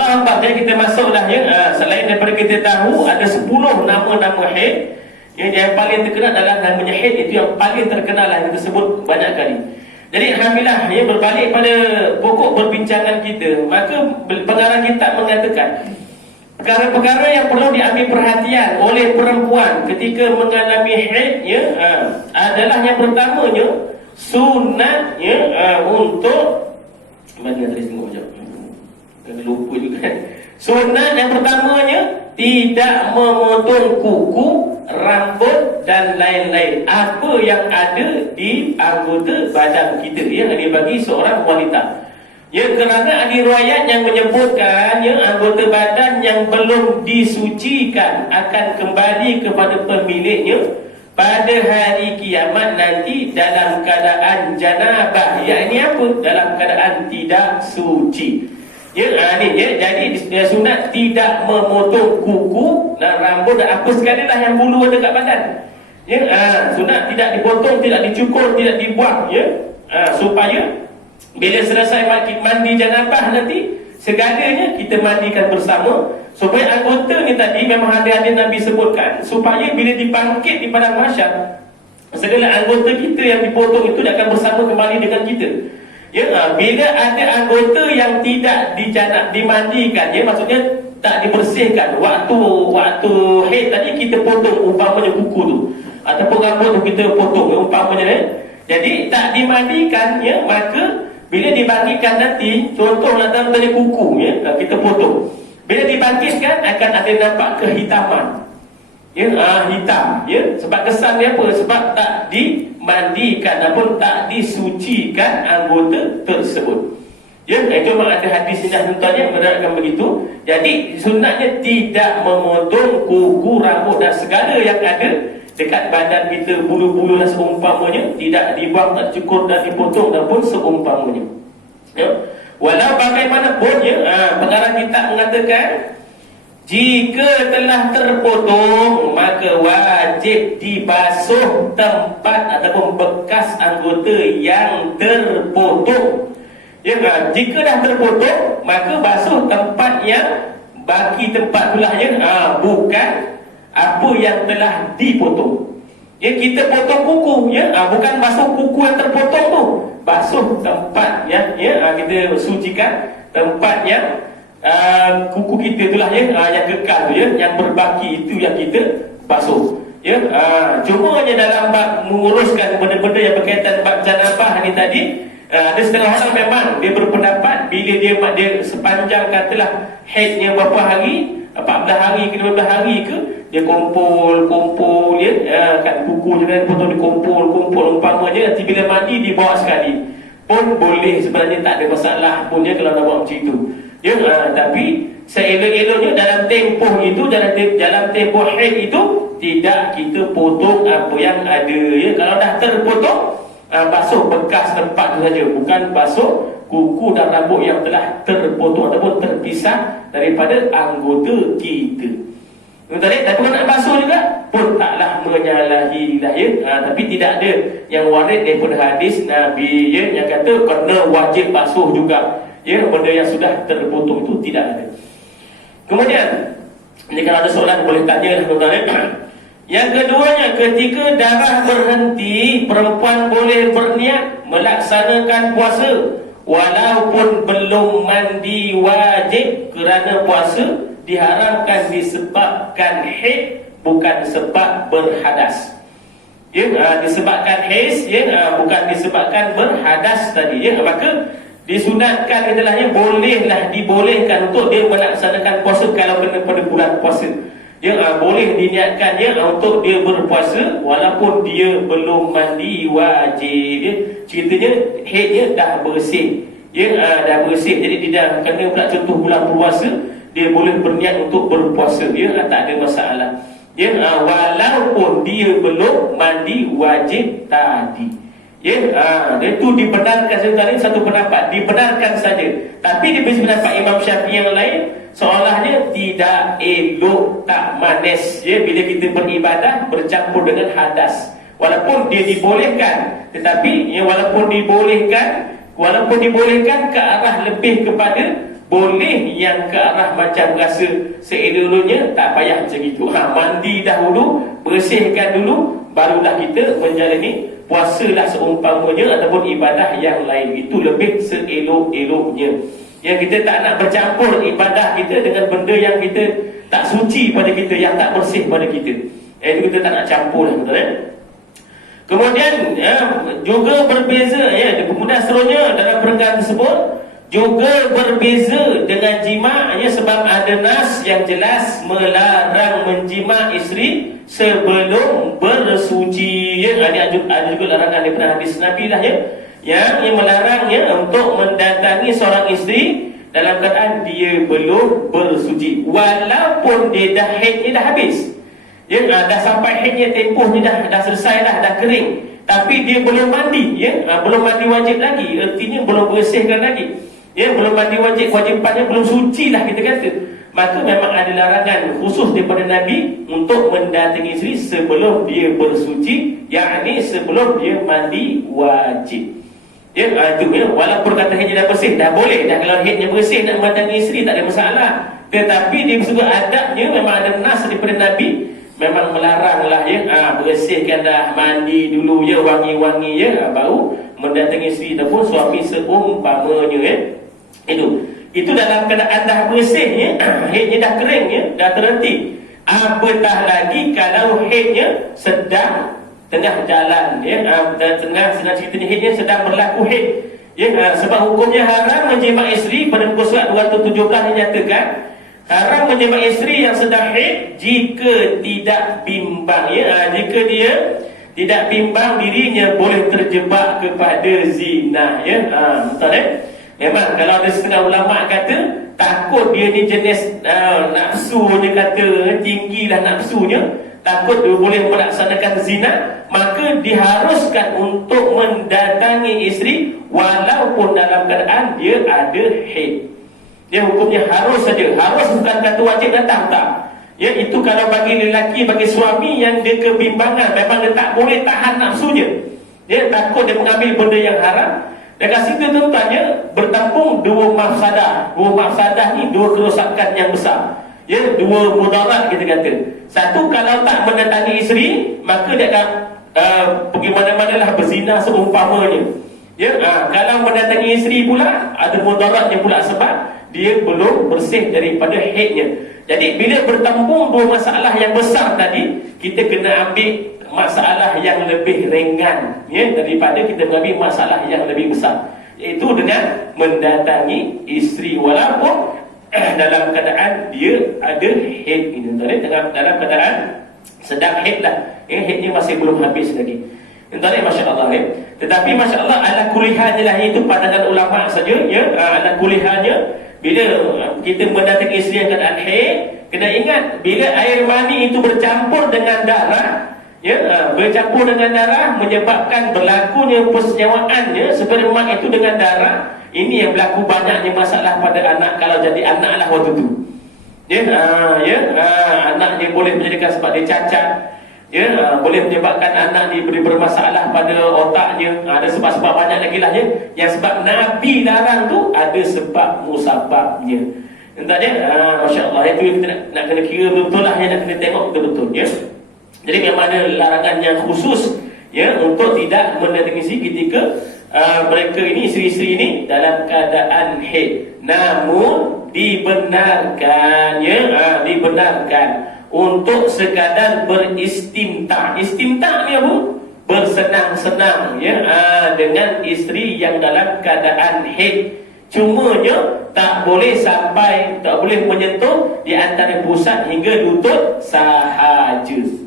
Tampaknya kita masuklah ya, selain daripada kita tahu ada 10 nama-nama haid yang paling terkenal adalah namanya haid, itu yang paling terkenal lah, kita sebut banyak kali. Jadi alhamdulillah ya, berbalik pada pokok perbincangan kita, maka pengarang kitab mengatakan perkara-perkara yang perlu diambil perhatian oleh perempuan ketika mengalami haid ya, adalah yang pertamanya sunat ya, untuk mana tadi tengok sekejap, kena lupa juga kan. Sunat yang pertamanya tidak memotong kuku, rambut dan lain-lain apa yang ada di anggota badan kita yang dibagi seorang wanita. Ya, kerana ada riwayat yang menyebutkan ya, anggota badan yang belum disucikan akan kembali kepada pemiliknya pada hari kiamat nanti dalam keadaan janabah. Ya, ini apa? Dalam keadaan tidak suci. Ya, ni ya, jadi sunat tidak memotong kuku dan rambut dan apa sekali lah yang bulu ada kat badan. Ya, sunat tidak dipotong, tidak dicukur, tidak dibuang ya, supaya bila selesai mandi janabah nanti segalanya kita mandikan bersama, supaya anggota ni tadi memang hadis Nabi sebutkan, supaya bila dibangkit di padang mahsyar segala anggota kita yang dipotong itu akan bersama kembali dengan kita. Ya, bila ada anggota yang tidak dimandikan, ya, maksudnya tak dibersihkan waktu haid tadi, kita potong umpamanya kuku tu ataupun rambut tu kita potong umpamanya, jadi tak dimandikan ya, maka bila dibangkitkan nanti, contohlah dalam tali kuku ya, kita potong, bila dibangkitkan akan ada nampak kehitaman ya, hitam ya, sebab kesan dia apa? Sebab tak dimandikan ataupun tak disucikan anggota tersebut ya. Itu memang ada hadis ini tuan-tuan menerangkan begitu. Jadi sunatnya tidak memotong kuku, rambut dan segala yang ada dekat badan kita, bulu-bulu dan seumpamanya, tidak dibuang, tak cukur dan dipotong dan pun seumpamanya ya. Walau bagaimanapun ya, pengarang kitab mengatakan jika telah terpotong maka wajib dibasuh tempat ataupun bekas anggota yang terpotong ya. Jika dah terpotong maka basuh tempat yang baki tempat pula ya, bukan apa yang telah dipotong ya. Kita potong kuku ya, bukan basuh kuku yang terpotong tu, basuh tempat ya, kita sucikan tempat yang kuku kita itulah ya, yang kekal tu ya, yang berbaki itu yang kita basuh ya. Cuma hanya dalam bab menguruskan benda-benda yang berkaitan bab janabah ni tadi, ada setengah orang memang dia berpendapat bila dia sepanjang katalah haidnya berapa hari, 14 hari ke 15 hari ke, dia kumpul ya, kat kuku je kan, potong dikumpul umpamanya, nanti bila mandi dibawa sekali pun boleh, sebenarnya tak ada masalah pun ya kalau nak buat macam itu ya. Tapi seelok-eloknya dalam tempoh itu, dalam tempoh haid itu tidak kita potong apa yang ada ya. Kalau dah terpotong, basuh bekas tempat tu saja, bukan basuh kuku dan rambut yang telah terpotong ataupun terpisah daripada anggota kita. Tapi kalau nak basuh juga pun taklah menyalahi lah ya. Tapi tidak ada yang warid daripada hadis Nabi ya, yang kata kena wajib basuh juga ya, benda yang sudah terpotong itu tidak ada. Kemudian jika ada soalan boleh tanya tuan-tuan. Yang keduanya, ketika darah berhenti, perempuan boleh berniat melaksanakan puasa walaupun belum mandi wajib, kerana puasa diharamkan disebabkan haid, bukan sebab berhadas ya. Disebabkan haid ya, bukan disebabkan berhadas tadi ya. Maka disunatkan itulah ya, dibolehkan untuk dia melaksanakan puasa kalau kena pada bulan puasa ya. Boleh diniatkan ya untuk dia berpuasa walaupun dia belum mandi wajib ya. Ceritanya haidnya dah bersih ya, dah bersih, jadi dia dah kena pula contoh bulan puasa, dia boleh berniat untuk berpuasa ya, tak ada masalah ya, walaupun dia belum mandi wajib tadi ya. Itu dibenarkan sekali, satu pendapat dibenarkan saja. Tapi di pendapat Imam Syafi'i yang lain, seolahnya tidak elok, tak manis ya, bila kita beribadah bercampur dengan hadas. Walaupun dia dibolehkan, tetapi ya, walaupun dibolehkan ke arah lebih kepada Boleh yang ke arah macam rasa seelok-eloknya, tak payah macam itu. Mandi dahulu, bersihkan dulu, barulah kita menjalani puasa lah seumpamanya ataupun ibadah yang lain. Itu lebih seelok-eloknya. Yang kita tak nak bercampur ibadah kita dengan benda yang kita tak suci pada kita, yang tak bersih pada kita. Itu kita tak nak campur lah, betul kan? Kemudian juga berbeza kemudian seterusnya dalam perenggan tersebut juga berbeza dengan jima, sebab ada nas yang jelas melarang menjima isteri sebelum bersuci. Ada juga larangan daripada hadis Nabi lah yang melarangnya untuk mendatangi seorang isteri dalam keadaan dia belum bersuci, walaupun dia dah haidnya dah habis. Dah sampai haidnya, tempohnya dah selesai dah kering, tapi dia belum mandi, belum mandi wajib lagi, artinya belum bersihkan lagi, belum mandi wajib, kewajipannya belum suci lah kita kata. Maka memang ada larangan khusus daripada Nabi untuk mendatangi isteri sebelum dia bersuci, yakni sebelum dia mandi wajib. Walaupun kata haidnya dah bersih, dah boleh dah, kalau haidnya bersih nak mendatangi isteri tak ada masalah. Tetapi dia sebut adabnya memang ada nas daripada Nabi, memang melaranglah bersihkan dah, mandi dulu wangi-wangi baru mendatangi isteri ataupun suami seumpamanya. Itu dalam keadaan dah bersih, haidnya dah kering, dah terhenti. Apatah lagi kalau haidnya sedang tengah jalan, tengah ceritanya haidnya sedang berlaku haid. Sebab hukumnya haram menjima isteri pada muka surat 217 dinyatakan haram menjima isteri yang sedang haid jika tidak bimbang, jika dia tidak bimbang dirinya boleh terjebak kepada zina, betul Memang kalau ada setengah ulama kata takut dia ni jenis nafsunya, kata tinggilah nafsunya, takut dia boleh melaksanakan zina, maka diharuskan untuk mendatangi isteri walaupun dalam keadaan dia ada haid. Dia hukumnya harus saja, harus bukan kata wajib datang, tak. Itu kalau bagi lelaki, bagi suami yang dia kebimbangan, memang dia tak boleh tahan nafsunya, dia takut dia mengambil benda yang haram. Dekat situ tuan-tuannya bertampung dua mafsadah. Dua mafsadah ni dua kerosakan yang besar, dua mudarat kita kata. Satu, kalau tak mendatangi isteri, maka dia akan pergi mana-mana lah berzina seumpamanya. Kalau mendatangi isteri pula ada mudaratnya pula, sebab dia belum bersih daripada haidnya. Jadi bila bertampung dua masalah yang besar tadi, kita kena ambil masalah yang lebih ringan daripada kita mengambil masalah yang lebih besar, iaitu dengan mendatangi isteri walaupun dalam keadaan dia ada haid ini, dalam keadaan sedang haid lah, haidnya masih belum habis lagi. Masya Allah. Tetapi Masya Allah, ala kulihannya lah, itu pandangan ulama saja, ala kulihannya, bila kita mendatangi isteri yang keadaan haid, kena ingat bila air mani itu bercampur dengan darah, bercampur dengan darah menyebabkan berlakunya persenyawaannya sperma itu dengan darah. Ini yang berlaku banyaknya masalah pada anak kalau jadi anak lah waktu tu. Anak dia boleh menjadikan sebab dia cacat, boleh menyebabkan anak dia bermasalah pada otaknya. Ada sebab-sebab banyak lagi lah, yang sebab Nabi larang tu ada sebab musababnya. Masya Allah, itu kita nak kena kira betul lah, nak kena tengok betul-betul. Jadi memang ada larangan yang khusus untuk tidak mendatangi isteri ketika mereka ini, isteri-isteri ini dalam keadaan haid. Namun dibenarkan dibenarkan untuk sekadar beristimta'. Istimta' ni apa? Bersenang-senang dengan isteri yang dalam keadaan haid. Cumanya tak boleh menyentuh di antara pusat hingga lutut sahaja.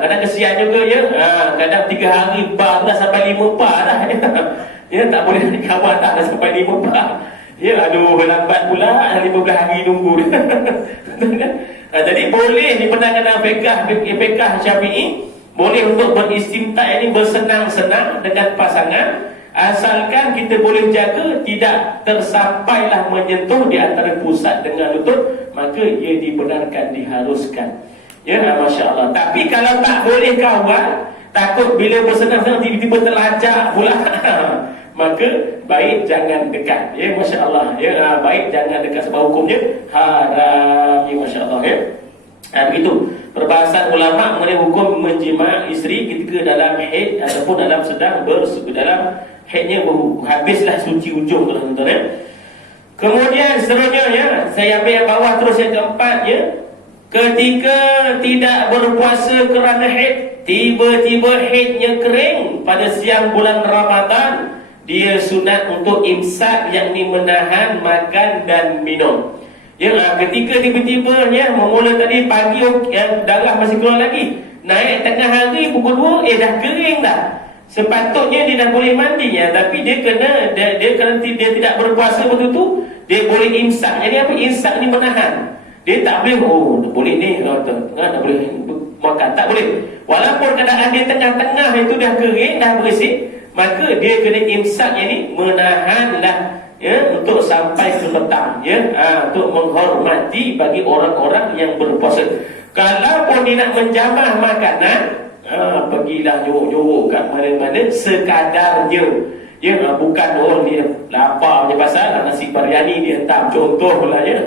Kadang kesian juga, kadang 3 hari bar dah sampai 5 bar dah. Tak boleh nak kawan dah sampai 5 bar. Aduh, lambat pula 15 hari nunggu. Jadi boleh dibenarkan dalam fiqh Syafi'i, boleh untuk beristimta' ini bersenang-senang dengan pasangan, asalkan kita boleh jaga tidak tersampailah menyentuh di antara pusat dengan lutut, maka ia dibenarkan, diharuskan. Masya Allah. Tapi kalau tak boleh kawan, takut bila bersenang-senang tiba-tiba terlajak pula. maka baik jangan dekat. Ya, masya-Allah. Ya, baik jangan dekat sebab hukumnya haram. Ya, masya-Allah ya. Begitu perbahasan ulama mengenai hukum menjima isteri ketika dalam haid ataupun dalam sedang dalam haidnya habislah suci ujung, tuan-tuan ya. Kemudian seterusnya ya, saya ambil yang bawah terus yang keempat ya. Ketika tidak berpuasa kerana haid, tiba-tiba haidnya kering pada siang bulan Ramadan, dia sunat untuk imsak, yakni menahan makan dan minum. Ya, ketika tiba-tiba ya, memula tadi pagi yang darah masih keluar lagi, naik tengah hari pukul 2 dah kering dah. Sepatutnya dia dah boleh mandi ya, tapi dia kena dia tidak berpuasa betul tu, dia boleh imsak. Jadi apa imsak ni? Menahan. Dia tak boleh boleh ni tak boleh makan, tak boleh. Walaupun keadaan dia tengah-tengah itu dah kering, dah bersih, maka dia kena imsak, ni menahanlah ya, untuk sampai ke petang ya, untuk menghormati bagi orang-orang yang berpuasa. Kalau pun dia nak menjamah makanan, pergilah jorok-jorok kat mana-mana sekadarnya ya, bukan dia lapar je pasal nasi biryani dia hentam, contohlah ya.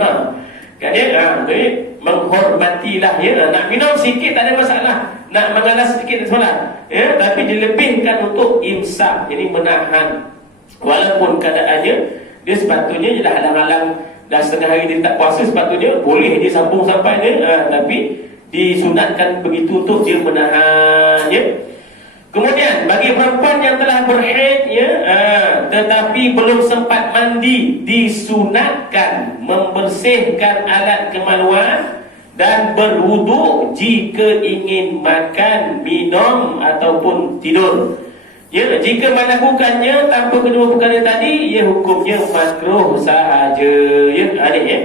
Kan dia jadi menghormatilah ya, nak minum sikit tak ada masalah, nak mengalas sedikit solat ya, tapi dilebihkan untuk imsak, jadi menahan. Walaupun keadaannya dia sepatutnya je dah halang-halang, dah setengah hari dia tak puasa, sepatutnya boleh dia sambung sampai dia, tapi disunatkan begitu untuk dia menahan ya. Kemudian bagi perempuan yang telah berhaid ya, tetapi belum sempat mandi, disunatkan membersihkan alat kemaluan dan berwuduk jika ingin makan, minum ataupun tidur. Ya, jika melakukannya tanpa kedua perkara tadi, ya hukumnya makruh sahaja ya, adik ya.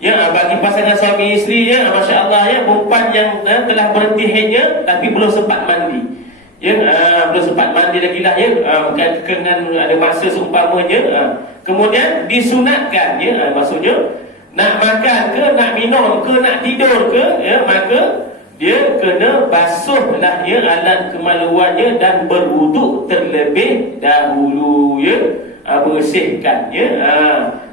Ya, bagi pasangan suami isteri ya, masya-Allah ya, perempuan yang telah berhenti haidnya tapi belum sempat mandi. Ya, belum sempat mandi lagi lah ya, dengan ada masa seumpamanya. Kemudian disunatkan ya, maksudnya nak makan ke, nak minum ke, nak tidur ke ya, maka dia kena basuhlah ya alat kemaluannya dan berwuduk terlebih dahulu ya, bersihkan ya.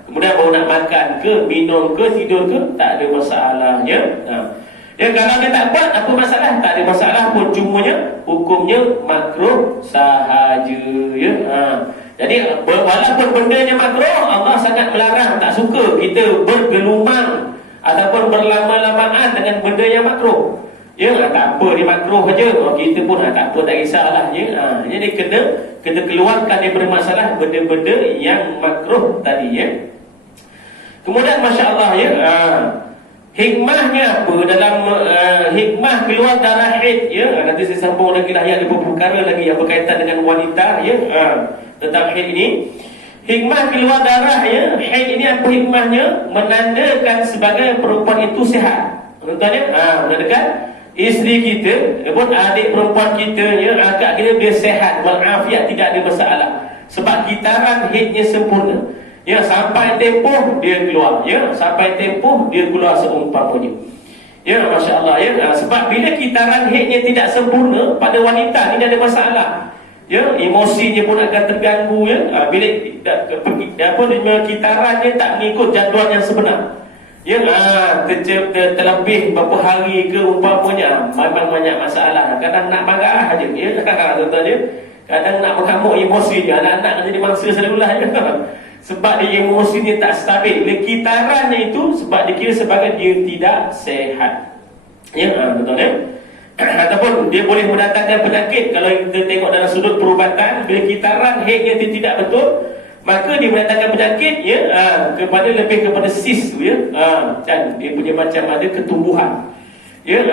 Kemudian baru nak makan ke, minum ke, tidur ke, tak ada masalah ya. Ya, kalau dia tak buat apa masalah, tak ada masalah pun, cumanya hukumnya makruh sahaja ya. Jadi walaupun bendanya makruh, Allah sangat melarang, tak suka kita bergelumang ataupun berlama-lamaan dengan benda yang makruh. Ya, tak apa, dia makruh saja, kita pun tak apa, tak kisahlah ya. Jadi kena keluarkan daripada masalah benda-benda yang makruh tadi ya. Kemudian masya-Allah ya, hikmahnya apa dalam hikmah keluar darah haid ya, nanti saya sambung lagi lah ya, ada beberapa perkara lagi yang berkaitan dengan wanita ya, tentang haid ini. Hikmah keluar darah ya, haid ini apa hikmahnya? Menandakan sebagai perempuan itu sihat. Contohnya menandakan isteri kita pun, adik perempuan kita ya, akak kita dia sihat walafiat, tidak ada masalah, sebab kitaran haidnya sempurna. Ya, sampai tempoh dia keluar ya, sampai tempoh dia keluar seumpamanya. Ya, masya-Allah ya, sebab bila kitaran haidnya tidak sempurna pada wanita ni, ada masalah. Ya, emosinya pun akan terganggu ya. Bila kitarannya tak mengikut jadual yang sebenar. Ya, terlebih beberapa hari ke umpamanya, memang banyak masalah. Kadang nak marah aja ya, contohnya kadang nak mengamuk emosinya, anak-anak jadi mangsa selalulah ya. Sebab dia emosinya tak stabil. Bila kitarannya itu sebab dikira sebagai dia tidak sehat. Ya, betul ya. Ataupun dia boleh mendatangkan penyakit. Kalau kita tengok dalam sudut perubatan, bila kitaran haidnya tidak betul, maka dia mendatangkan penyakit ya, lebih kepada sis ya. Dan dia punya macam ada ketumbuhan. Ya,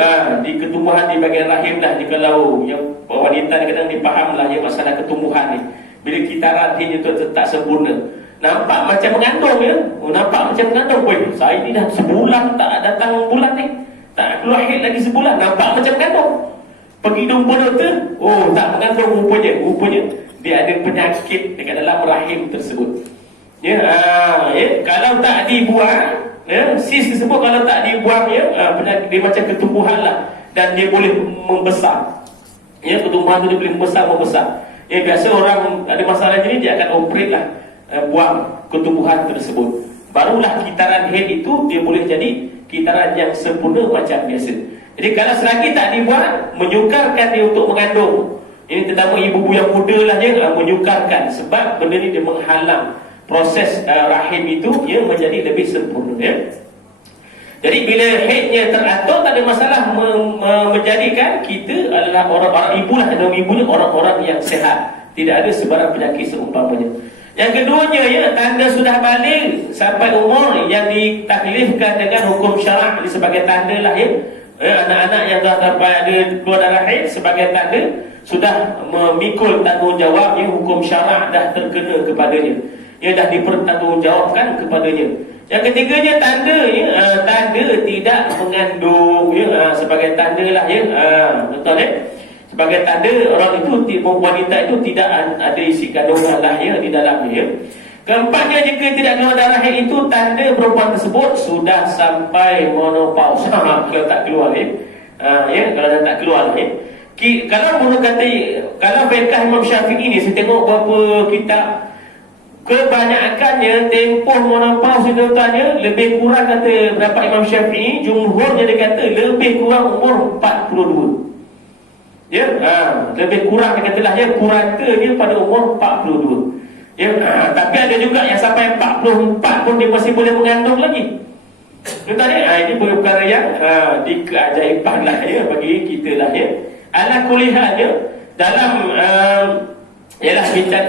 di ketumbuhan di bahagian rahim lah, kalau yang wanita ni kadang dipahamlah ya masalah ketumbuhan ni. Bila kitaran haidnya itu tak sempurna, nampak macam mengandung ya. Nampak macam mengandung. Saya ni dah sebulan tak datang bulan ni, tak keluar haid lagi sebulan, nampak macam mengandung. Pergi jumpa doktor, tak mengandung rupanya dia ada penyakit dekat dalam rahim tersebut. Ya, kalau tak dibuang ya, sis tersebut kalau tak dibuang ya, dia macam ketumbuhan lah, dan dia boleh membesar. Ya, ketumbuhan tu dia boleh membesar. Biasa orang ada masalah ni dia akan operate lah, buang ketumbuhan tersebut. Barulah kitaran haid itu dia boleh jadi kitaran yang sempurna macam biasa. Jadi kalau selagi tak dibuat, menyukarkan dia untuk mengandung. Ini terutama ibu-ibu yang muda lah ya, menyukarkan. Sebab benda ni dia menghalang proses rahim itu ya menjadi lebih sempurna ya. Jadi bila haidnya teratur, tak ada masalah menjadikan kita adalah orang-orang ibu lah, dan ibunya orang-orang yang sihat, tidak ada sebarang penyakit seumpamanya. Yang keduanya ya, tanda sudah balik sampai umur yang ditaklifkan dengan hukum syarak sebagai tanda lah ya. Anak-anak yang dah sampai ada keluar darah haid sebagai tanda sudah memikul tanggungjawab ya, hukum syarak dah terkena kepadanya. Ia dah dipertanggungjawabkan kepadanya. Yang ketiganya tanda ya, tanda tidak mengandung ya, sebagai tanda lah ya, betul ya. Sebagai tanda orang itu, wanita itu tidak ada isi kandungan lah ya di dalamnya ya. Keempatnya, jika tidak keluar darah haid itu tanda perempuan tersebut sudah sampai menopause. Kalau tak keluar ya, kalau dah tak keluar ya. Kalau menurut kata, kalau fiqh Imam Syafi'i ni, saya tengok beberapa kitab, kebanyakannya tempoh menopause tuan-tuannya lebih kurang, kata pendapat Imam Syafi'i, jumhurnya dia kata lebih kurang umur 42. Ya, lebih kurang dia katalah ya, kuratanya pada umur 42. Ya, tapi ada juga yang sampai 44 pun dia masih boleh mengandung lagi. Tuan-tuan ya, ini perkara yang keajaiban lah ya bagi kita lah ya. Ala kulihal ya, dalam ialah bincang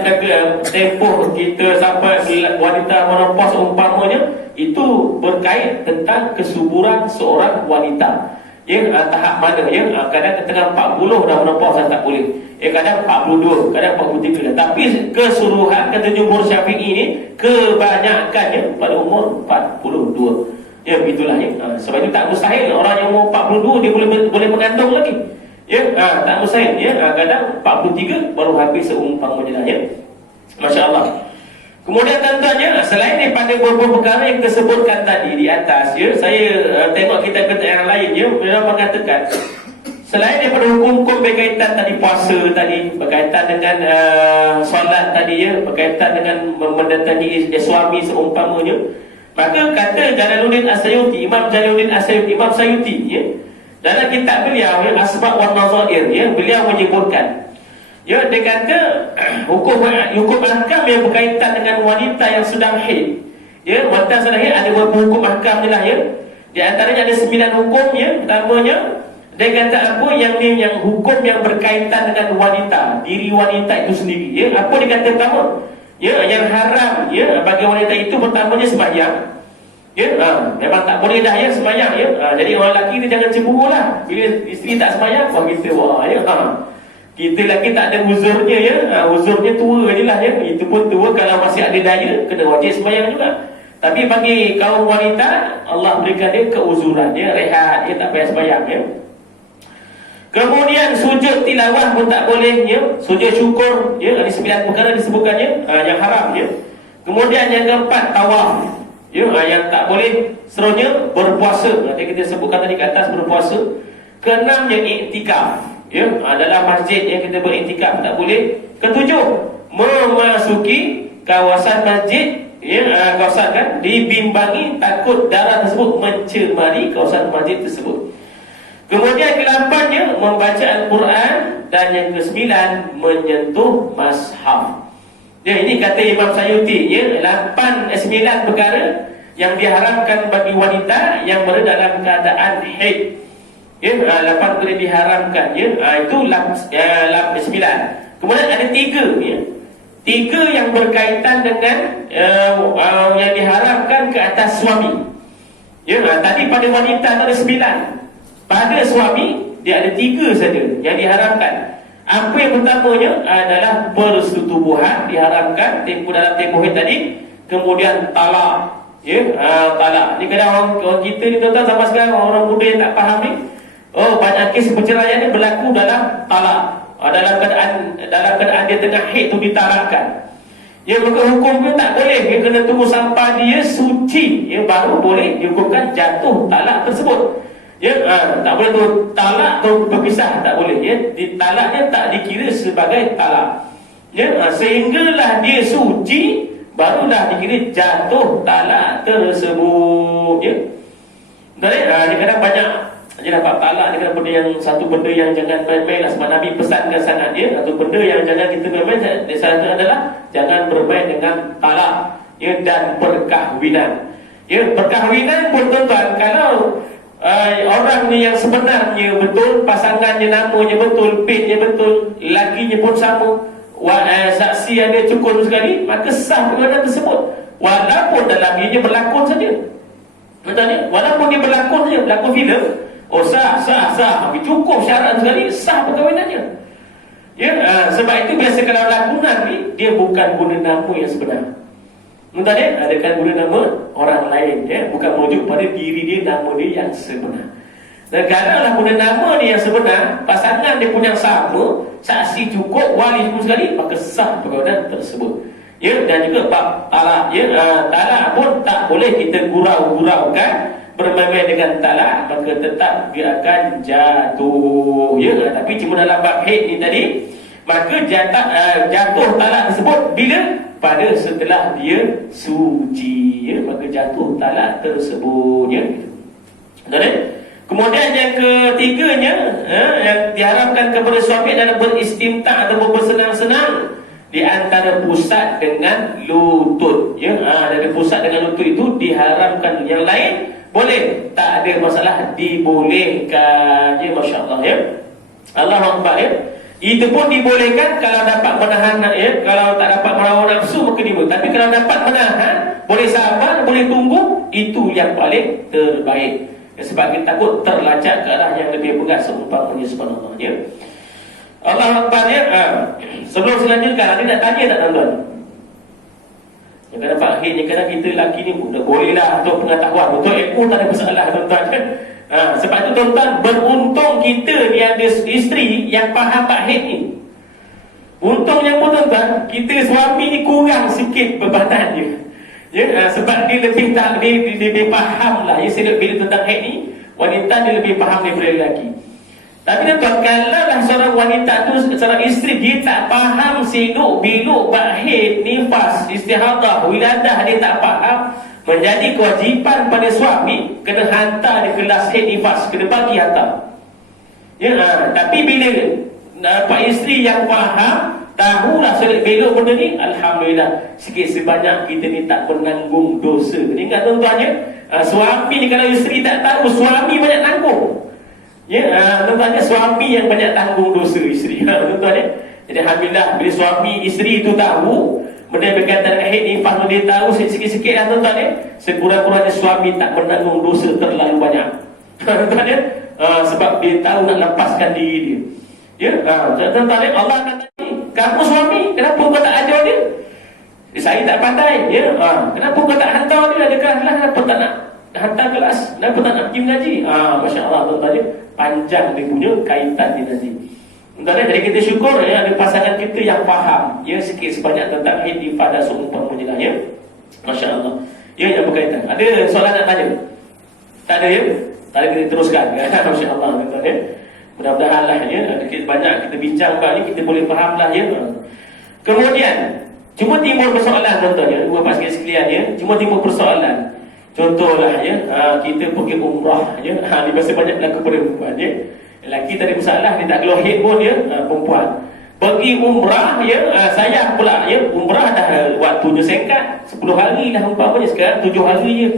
tempoh kita sampai wanita menopause umpamanya, itu berkait tentang kesuburan seorang wanita. Ya, tahap mana ya, kadang tengah 40 dah menopause tak boleh. Kadang 42, kadang 43. Tapi keseluruhan kata jumhur Syafi'i ni kebanyakannya pada umur 42. Ya, begitulah ya. Sebab itu tak mustahil orang yang umur 42 dia boleh mengandung lagi. Ya, tak mustahil ya. Kadang 43 baru habis seumpamanya ya. Masya-Allah. Kemudian tuan-tuannya, selain daripada beberapa perkara yang kita sebutkan tadi di atas ya, saya tengok kitab-kitab yang lain ya, mereka mengatakan selain daripada hukum-hukum berkaitan tadi puasa tadi, berkaitan dengan solat tadi ya, berkaitan dengan mendatangi suami seumpamanya, maka kata Jalaluddin As-Sayuti, Imam Jalaluddin As-Sayuti, Imam Sayuti ya, dalam kitab beliau Asbab wan Nazair ya, beliau menyebutkan ya, dia kata hukum ahkam yang berkaitan dengan wanita yang sedang haid. Ya, wanita sedang haid ada beberapa hukum ahkam ni lah ya. Di antaranya ada 9 hukum ya. Pertamanya dia kata apa yang hukum yang berkaitan dengan wanita, diri wanita itu sendiri ya. Apa dia kata pertama? Ya, yang haram ya bagi wanita itu pertamanya sembahyang. Ya, memang tak boleh dah ya sembahyang ya. Jadi orang lelaki ni jangan cemburu lah bila isteri tak sembahyang, kita wah ya. Kita lelaki tak ada uzurnya ya, uzurnya tua je lah ya. Itu pun tua, kalau masih ada daya kena wajib sembahyang juga. Tapi bagi kaum wanita, Allah berikan dia keuzuran, dia rehat, dia tak payah sembahyang ya. Kemudian sujud tilawah pun tak boleh ya. Sujud syukur ya, ada 9 perkara disebutkannya yang haram ya. Kemudian yang keempat, tawaf ya, yang tak boleh. Seterusnya berpuasa, nanti kita sebutkan tadi ke atas berpuasa. Keenamnya iktikaf ya, dalam masjid yang kita beriktikaf tak boleh. Ketujuh, memasuki kawasan masjid ya, kawasan kan dibimbangi takut darah tersebut mencemari kawasan masjid tersebut. Kemudian ke-8-nya membaca Al-Quran, dan yang ke-9 menyentuh mashaf. Ya, ini kata Imam Sayuti ya, 9 perkara yang diharamkan bagi wanita yang berada dalam keadaan haid. Ya, 8 boleh diharamkan ya. Itu 9. Kemudian ada 3 ya. 3 yang berkaitan dengan yang diharamkan ke atas suami. Ya, tadi pada wanita ada 9. Pada suami dia ada 3 saja yang diharamkan. Apa yang pertamanya adalah persetubuhan diharamkan dalam tempoh tadi. Kemudian talak ya, talak. Ni kadang orang kita ni tuan-tuan zaman sekarang, orang muda yang tak faham ni, banyak kes perceraian ni berlaku dalam talak. Dalam keadaan dia tengah haid tu ditalakkan. Ya, maka hukumnya tak boleh. Dia kena tunggu sampai dia suci ya, baru boleh dihukumkan jatuh talak tersebut. Ya, tak boleh tu talak tu berpisah, tak boleh ya. Talaknya tak dikira sebagai talak. Ya, sehinggalah dia suci, barulah dikira jatuh talak tersebut. Ya. Dia kadang banyak dia dapat talak dengan benda yang satu benda yang jangan main-main lah. Sebab Nabi pesankan sangat dia. Satu benda yang jangan kita main-main, satu adalah jangan bermain dengan talak, ya, dan perkahwinan. Ya, perkahwinan pun tuan-tuan, kalau orang ni yang sebenarnya betul, pasangannya namanya betul, bednya betul, lakinya pun sama, saksi ada cukup sekali, maka sah perkahwinan tersebut. Walaupun dalam dirinya berlakon saja. Betul ni? Walaupun dia berlakon saja, berlakon filem, oh sah. Tapi cukup syarat sekali, sah perkahwinannya. Ya, sebab itu biasa kalau lakonan ni, dia bukan guna nama yang sebenar. Betul ni? Adakah guna nama orang lain, ya? Bukan merujuk pada diri dia, nama dia yang sebenar. Dan kalau guna nama dia yang sebenar, pasangan dia pun yang sama, saksi cukup, wali pun sekali, maka sah perkahwinan tersebut. Ya, dan juga bab talak, ya, talak pun tak boleh kita gurau-guraukan, bermain dengan talak, maka tetap dia akan jatuh. Ya, tapi cuma dalam bab haid ni tadi, maka jatuh talak tersebut bila pada setelah dia suci, ya, maka jatuh talak tersebut, ya. Betul. Kemudian yang ketiganya, yang diharapkan kepada suami adalah beristimta' atau bersenang-senang di antara pusat dengan lutut, ya. Dari pusat dengan lutut itu diharamkan. Yang lain boleh, tak ada masalah, dibolehkan, ya, masya-Allah, ya. Allahu Akbar, ya. Itu pun dibolehkan kalau dapat menahan, ya. Kalau tak dapat menahan nafsu maka diboleh. Tapi kalau dapat menahan, boleh sabar, boleh tunggu, itu yang paling terbaik. Ya, sebab kita takut terlacak ke arah yang lebih berat seumpamanya, subhanallah, ya. Allah Akbar, ya. Sebelum selanjutnya, ada nak tanya tak tuan-tuan? Yang kena fakir ni, kadang kita lelaki ni boleh lah untuk pengetahuan, untuk ilmu tak ada masalah, tuan-tuan, kan? Sebab itu tuan-tuan, beruntung kita ni ada isteri yang faham takhid ni. Untungnya pun tuan-tuan, kita suami ni kurang sikit bebanan dia, ya. Sebab dia lebih faham lah, ya. Bila tentang haid ni, wanita dia lebih faham daripada lelaki. Tapi tuan-tuan, kalaulah seorang wanita tu, seorang isteri, dia tak faham seluk biluk bab haid, nifas, istihadah, wiladah, dia tak faham, menjadi kewajipan pada suami kena hantar dia kelas haid nifas, kena bagi hantar, ya. Tapi bila dapat isteri yang faham, tahulah seluk biluk benda ni, alhamdulillah, sikit sebanyak kita ni tak menanggung dosa. Ingat tuan-tuan, ya, suami ni kalau isteri tak tahu, suami banyak tanggung. Ya, tuan-tuan, suami yang banyak tanggung dosa isteri. Tuan-tuan, ya. Jadi alhamdulillah bila suami isteri itu tahu benda berkaitan dengan haid nifas, dia tahu sikit-sikit lah, tuan-tuan, ya. Sekurang-kurangnya suami tak menanggung dosa terlalu banyak. Tuan-tuan, ya. Sebab dia tahu nak lepaskan diri dia. Ya, tuan-tuan, ya. Allah kata, kamu suami, kenapa kau tak ajar dia? Saya tak pandai, ya. Kenapa kau tak hantar dia? Adakah kenapa tak nak hantar kelas? Kenapa tak nak pergi mengaji? Masya-Allah, tuan-tuan, ya. Panjang dia punya kaitan dia nanti. Tuan-tuan, jadi kita syukur, ya, ada pasangan kita yang faham, ya, sikit sebanyak tentang haid pada seumpamanya lah, ya. Masya-Allah. Ya, yang berkaitan. Ada soalan nak tanya? Tak ada, ya? Tak ada, kita teruskan. Masya-Allah, tuan-tuan, ya. Mudah-mudahan lah, ya, banyak kita bincang bab ni, kita boleh faham lah, ya. Kemudian cuma timbul persoalan, tuan-tuan, ya, dua pasal sekalian, ya, cuma timbul persoalan. Contohlah, ya, kita pergi umrah, ya, ni biasa banyak berlaku pada perempuan, ya. Lelaki tak ada masalah, dia tak keluar haid pun, ya, perempuan pergi umrah, ya, sayang pula, ya, umrah dah waktunya singkat, 10 hari dah umpamanya, sekarang 7 hari je,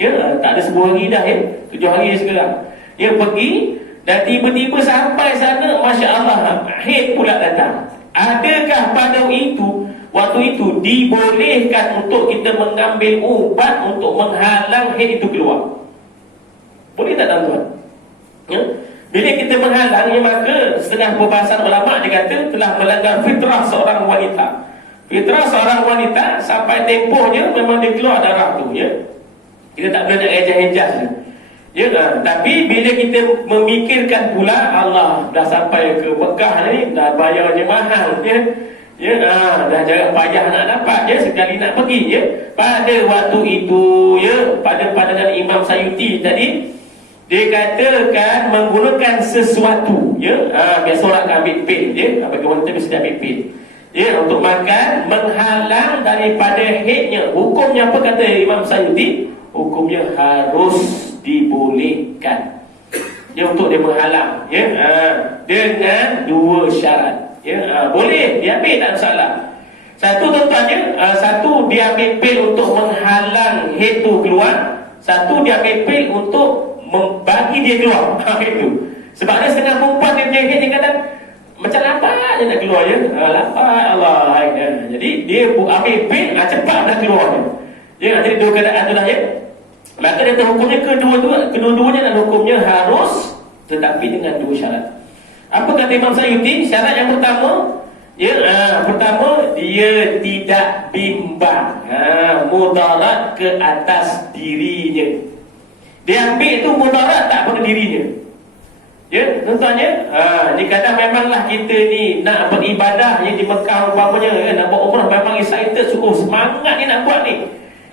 ya, tak ada 10 hari dah, ya, 7 hari sekarang, ya, pergi. Dan tiba-tiba sampai sana, masya-Allah, haid pula datang. Adakah pada waktu itu dibolehkan untuk kita mengambil ubat untuk menghalang haid itu keluar? Boleh tak, tuan-tuan? Ya? Bila kita menghalangnya, maka setengah perbahasan ulama dia kata telah melanggar fitrah seorang wanita. Fitrah seorang wanita sampai tempohnya memang dia keluar darah tu, ya. Kita tak boleh nak ejah-ejah. Ya, tapi bila kita memikirkan pula, Allah dah sampai ke Mekah ni, dah bayarnya mahal, ya. Ya, dah jarak payah nak dapat, ya, sekali nak pergi, ya. Pada waktu itu, ya, pada pandangan Imam Sayuti tadi, dia katakan menggunakan sesuatu, ya. Biasa orang ambil pil, ya. Bagi wanita mesti ambil pil. Ya, untuk makan menghalang daripada haidnya. Hukumnya apa kata Imam Sayuti? Hukumnya harus dibolehkan. Ya, untuk dia menghalang, ya, dengan dua syarat. Ya, boleh diambil, tak masalah. Satu tuan-tuannya, satu dia ambil pil untuk menghalang haid tu keluar, satu dia ambil pil untuk membagi dia keluar. Itu. Sebab ada setengah perempuan dia punya haid ni kadang macam lambat je nak keluar, ya. Lambat Allah. Jadi dia ambil pil, cepat dah keluar dia. Ya, jadi dua keadaan tu lah, ya. Maka dia hukumnya kedua-duanya dan hukumnya harus, tetapi dengan dua syarat. Apa kata Imam Sayuti? Syarat yang pertama, ya, pertama dia tidak bimbang mudarat ke atas dirinya. Dia ambil tu mudarat tak pada dirinya. Ya, tuan-tuannya, ni kadang memanglah kita ni nak beribadah yang di Mekah umpamanya, nak buat umrah, memang excited, semangat ni nak buat ni.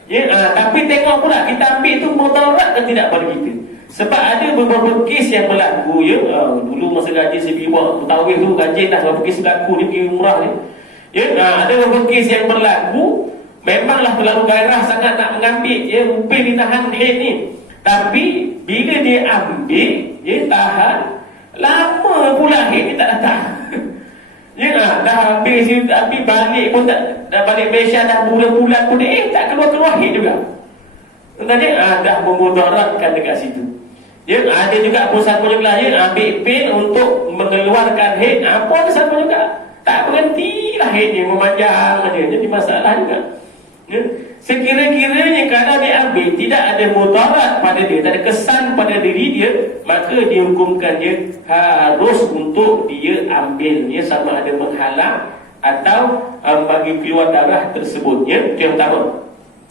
Ya, tapi tengok pula kita ambil tu mudarat kan tidak pada kita. Sebab ada beberapa kes yang berlaku, ya. Dulu masa gaji saya pergi buat mutawif tu, gaji dah beberapa kes berlaku ni, pergi umrah ni. Ya, ada beberapa kes yang berlaku, memanglah terlalu gairah sangat nak mengambil, ya, upil ditahan haid ni. Tapi bila dia ambil, dia tahan, lama pula haid ni tak datang. Ya, dah habis balik pun tak, dah balik Malaysia dah bulan-bulan pun tak keluar-keluar haid juga. Sebenarnya dah memudaratkan dekat situ. Ya, ada juga pun satu juga, ya, ambil pil untuk mengeluarkan haid, pun sama juga. Tak berhentilah haid ni, memanjang aja. Jadi masalah juga. Ya. Sekira-kiranya kalau dia ambil tidak ada mudarat pada dia, tak ada kesan pada diri dia, maka dihukumkan dia harus untuk dia ambilnya, sama ada menghalang atau bagi keluar darah tersebut. Ya, itu yang pertama.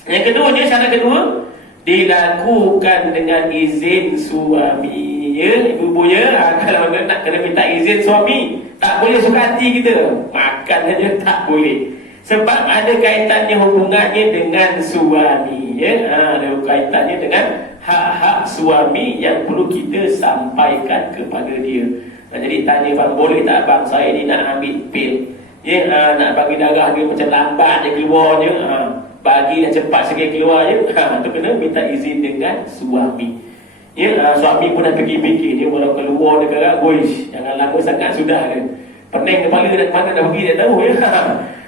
Yang kedua, dia syarat kedua, dilakukan dengan izin suami. Ya, ibu-ibu, ya, kalau nak kena minta izin suami, tak boleh suka hati kita makan saja, tak boleh. Sebab ada kaitannya, hubungannya dengan suami, ya. Ada kaitannya dengan hak-hak suami yang perlu kita sampaikan kepada dia. Jadi tanya, bang, boleh tak bang saya ni nak ambil pil, ya, nak bagi darah dia macam lambat dia keluarnya, bagilah cepat sikit keluar, ya. Tu kena minta izin dengan suami. Ya, suami pun dah fikir-fikir, dia walau keluar dia kata, "Boish, jangan lama sangat sudah kan. Pening kepala nak mana dah pergi dia tahu, ya."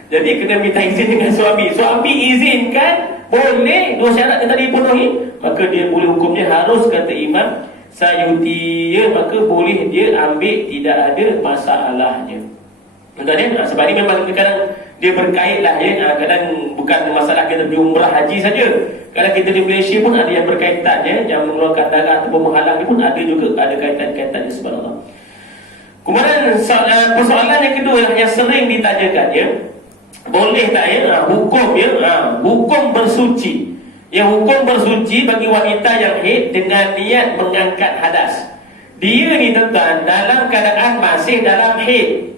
Jadi kena minta izin dengan suami. Suami izinkan, boleh, dua syarat yang tadi dipenuhi, maka dia boleh, hukumnya harus, kata Imam Sayuti, ya, maka boleh dia ambil, tidak ada masalahnya. Tuan-tuan, sebab ini memang kadang dia berkait lah, ya. Kadang bukan masalah kita pergi umrah haji saja. Kalau kita di Malaysia pun ada yang berkaitannya, yang mengeluarkan darah atau menghalang pun ada juga, ada kaitan-kaitannya, subhanallah. Kemudian persoalan yang kedua yang sering ditanyakan, ya, boleh tak, ya, hukum, ya, hukum bersuci. Ya, hukum bersuci bagi wanita yang haid dengan niat mengangkat hadas. Dia ni tuan-tuan dalam keadaan masih dalam haid,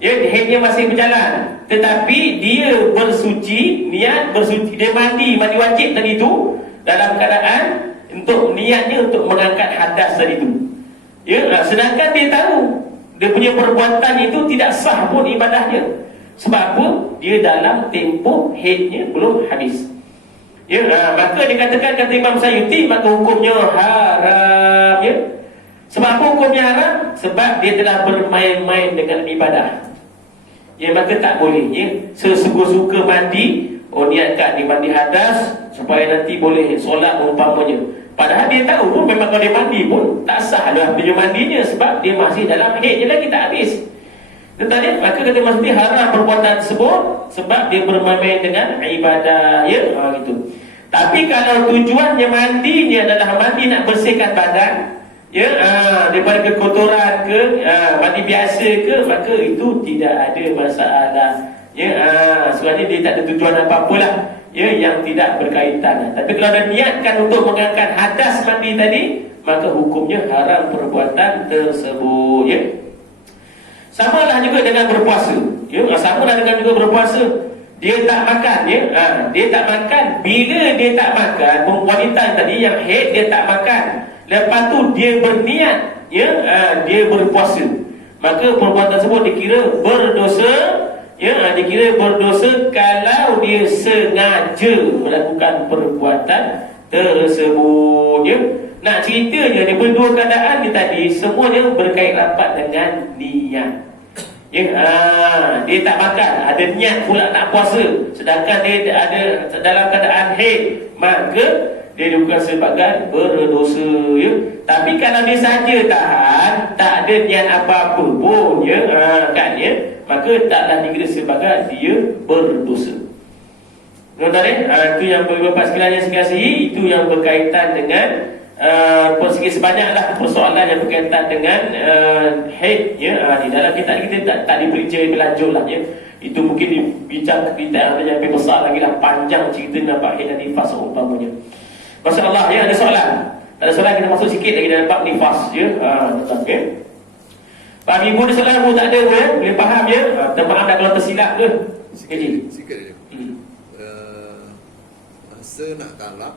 ya, haidnya masih berjalan, tetapi dia bersuci, niat bersuci, dia mandi wajib tadi tu, dalam keadaan untuk niatnya untuk mengangkat hadas tadi tu. Ya, sedangkan dia tahu dia punya perbuatan itu tidak sah pun ibadahnya. Sebab apa? Dia dalam tempoh haidnya belum habis. Ya, maka dikatakan, kata Imam Sayuti, maka hukumnya haram, ya. Sebab apa hukumnya haram? Sebab dia telah bermain-main dengan ibadah. Ya, maka tak boleh, ya. Sesuka-suka mandi, niatkan dia mandi hadas supaya nanti boleh solat umpamanya. Padahal dia tahu pun memang kalau dia mandi pun tak sah lah dia mandinya, sebab dia masih dalam haid je lagi tak habis. Tetapi maka kata mesti haram perbuatan tersebut sebab dia bermain dengan ibadah, ya, gitu. Tapi kalau tujuannya mandinya adalah mandi nak bersihkan badan, ya, daripada kekotoran ke, mandi biasa ke, maka itu tidak ada masalah, ya. Sebenarnya dia tak ada tujuan apa-apalah, ya, yang tidak berkaitan. Tapi kalau ada niatkan untuk mengangkat hadas mandi tadi, maka hukumnya haram perbuatan tersebut, ya. Samalah juga dengan berpuasa, ya, samalah dengan juga berpuasa. Dia tak makan, ya, dia tak makan. Bila dia tak makan, wanita tadi yang haid dia tak makan, lepas tu dia berniat, ya, dia berpuasa, maka perbuatan tersebut dikira berdosa Ya, dikira berdosa kalau dia sengaja melakukan perbuatan tersebut. Ya. Nak ceritanya dia berdua keadaan dia tadi semuanya berkait rapat dengan niat. Ya, dia tak makan, ada niat pula nak puasa, sedangkan dia ada dalam keadaan haid, maka dia bukan sebagai berdosa. Ya. Tapi kalau dia saja tahan, tak ada niat apa-apa pun, ya, kan, ya, maka taklah dikira sebagai dia berdosa. Tuan-tuan, itu yang Bapak sekalian sekasihi, itu yang berkaitan dengan sedikit sebanyaklah persoalan yang berkaitan dengan haid, ya. Di dalam kitab kita tak diperinci lebih lanjut lah, ya. Itu mungkin dibincang kita yang lebih besar lagi lah, panjang cerita nampak haid dan nifas umpamanya. Masya-Allah, ya, ada soalan. Tak ada soalan, kita masuk sikit lagi dalam bab nifas, ya. Okay. Pak Ibu ada soalan pun tak ada, ya. Boleh faham, ya. Maaf dah kalau tersilap ke. Sikit je. Masa nak talak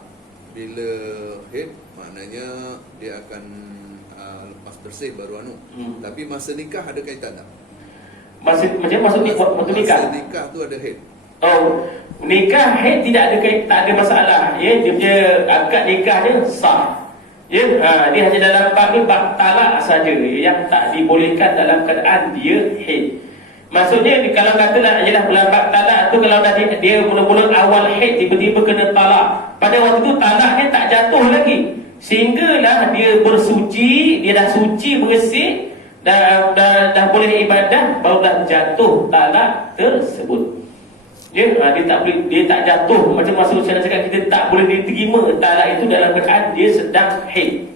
bila haid, maknanya dia akan lepas bersih baru anu. Tapi masa nikah ada kaitan tak? Macam masuk nikah. Masa nikah tu ada haid. Oh, nikah haid tidak ada tak ada masalah, ya. Dia punya akad nikah dia sah. Ya, dia hanya dalam bab talak saja yang tak dibolehkan dalam keadaan dia haid. Maksudnya kalau katalah ialah dalam bab talak tu, kalau dah dia mula-mula awal haid tiba-tiba kena talak, pada waktu tu talaknya tak jatuh lagi, sehinggalah dia bersuci, dia dah suci bersih, dah boleh ibadah, baru dah jatuh talak tersebut. Ya, dia tak jatuh macam masa saya cakap, kita tak boleh diterima talak itu dalam keadaan dia sedang haid.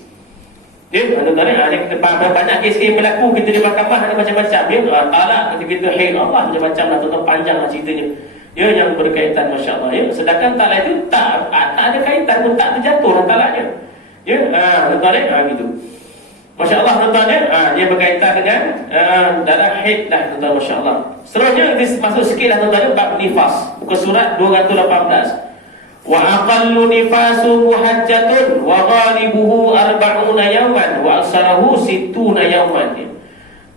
Ya, tuan-tuan, kita banyak kes yang berlaku kita di mahkamah, ada macam-macam, ya. Talak ketika haid, Allah macam-macam lah, tuan-tuan, panjang lah ceritanya, ya, yang berkaitan, masya-Allah, ya. Sedangkan talak itu tak ada kaitan pun, tak terjatuh lah talaknya, ya. Tuan-tuan, gitu. Masya-Allah, tuan-tuan, ya. Dia berkaitan dengan darah haid lah, tuan-tuan, masya-Allah. Seterusnya kita masuk sikit lah, tuan-tuan, bab nifas, muka surat 218. Wa aqallu nifasu muhajjatun wa ghalibuhu arba'una yawman wa aksarahu sittuna yawman.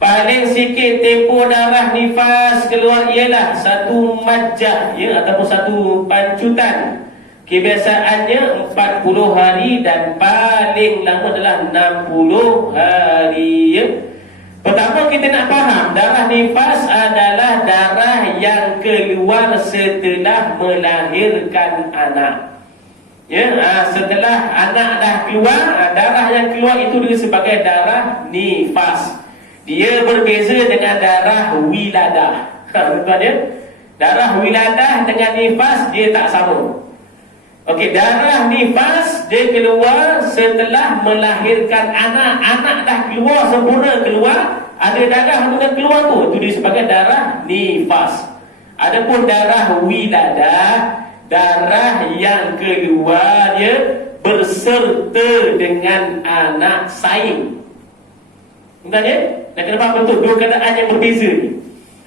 Paling sikit tempoh darah nifas keluar ialah satu majjah, ya, ataupun satu pancutan. Kebiasaannya 40 hari dan paling lama adalah 60 hari, ya. Pertama kita nak faham, darah nifas adalah darah yang keluar setelah melahirkan anak. Ya, setelah anak dah keluar, darah yang keluar itu disebut darah nifas. Dia berbeza dengan darah wiladah. Tuan-tuan, ya. Darah wiladah dengan nifas dia tak sama. Okey, darah nifas dia keluar setelah melahirkan anak. Anak dah keluar, sempurna keluar, ada darah yang keluar tu, itu disebut darah nifas. Adapun darah wiladah, darah yang keluar dia berserta dengan anak saing. Entah, ya? Dan kenapa betul dua keadaan yang berbeza ni?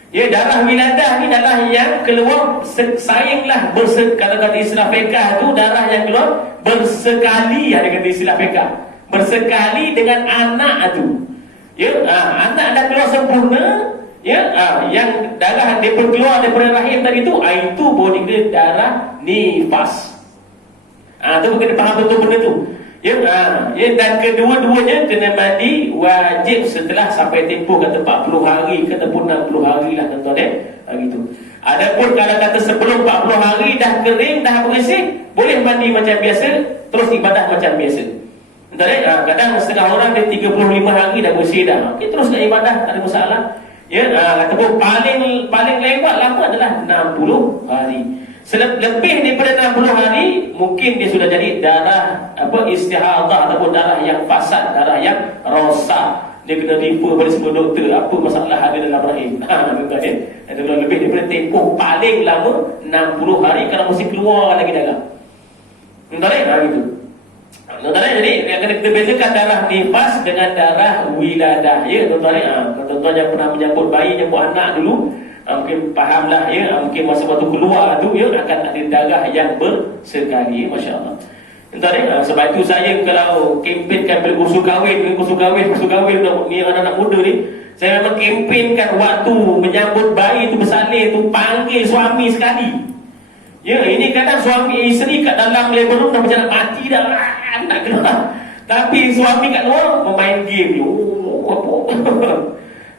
Ya, darah wiladah ni darah yang keluar sainglah kalau kata istilah fiqh tu, darah yang keluar bersekali, ada kata istilah fiqh, bersekali dengan anak tu. Ya, anak dah keluar sempurna, ya, yang darah dia keluar daripada rahim tadi tu, itu boleh dikira darah nifas. Tu kena faham betul benda tu. Ya, dan kedua-duanya kena mandi wajib setelah sampai tempoh kata 40 hari ataupun 60 hari lah, tuan-tuan, gitu. Adapun kalau kata sebelum 40 hari dah kering, dah bersih, boleh mandi macam biasa, terus ibadah macam biasa. Tuan-tuan, kadang setengah orang dia 35 hari dah bersih dah, okey, terus nak ibadah, tak ada masalah. Ya, ataupun paling lewat lama adalah 60 hari. Lebih daripada 60 hari mungkin dia sudah jadi darah istihadah ataupun darah yang fasad, darah yang rosak. Dia kena refer pada semua doktor apa masalah ada dalam rahim. Tuan-tuan, ya. Dan kalau lebih daripada tempoh paling lama 60 hari, kalau mesti keluar lagi darah. Tuan-tuan, gitu. Tuan-tuan, jadi kita bezakan darah nifas dengan darah wiladah, ya, tuan-tuan. Tuan-tuan yang pernah menyambut bayi, menyambut anak dulu, mungkin fahamlah, ya, mungkin masa waktu keluar tu, ya, akan ada darah yang bersekali, masya-Allah. Entah ni, sebab itu saya kalau kempenkan bila kursus kahwin ni anak-anak muda ni, saya memang kempenkan waktu menyambut bayi tu bersalin tu panggil suami sekali. Ya, ini kadang suami isteri kat dalam labor room dah macam nak mati dah, nak kena. Tapi suami kat luar memain game ni.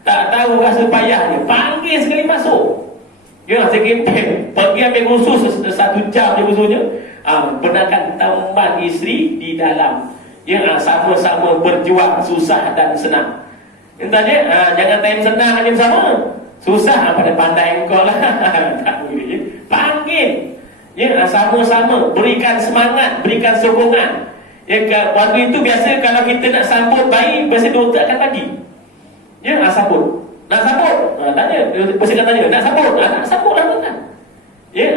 Tak tahu rasa payahnya. Panggil sekali masuk. Ya, saya kempen. Pergi ambil khusus 1 jam je khususnya. Benarkan teman isteri di dalam. Ya, sama-sama berjuang susah dan senang. Entah dia, jangan time senang hanya bersama. Susah pada pandai engkau lah. Tak boleh. Panggil. Ya, sama-sama berikan semangat, berikan sokongan. Ya, waktu itu biasa kalau kita nak sambut bayi, biasa doktor akan bagi. Ya, nak sambut. Tanya, pasti akan tanya, nak sambut? Nak sambut lah kan? Ya,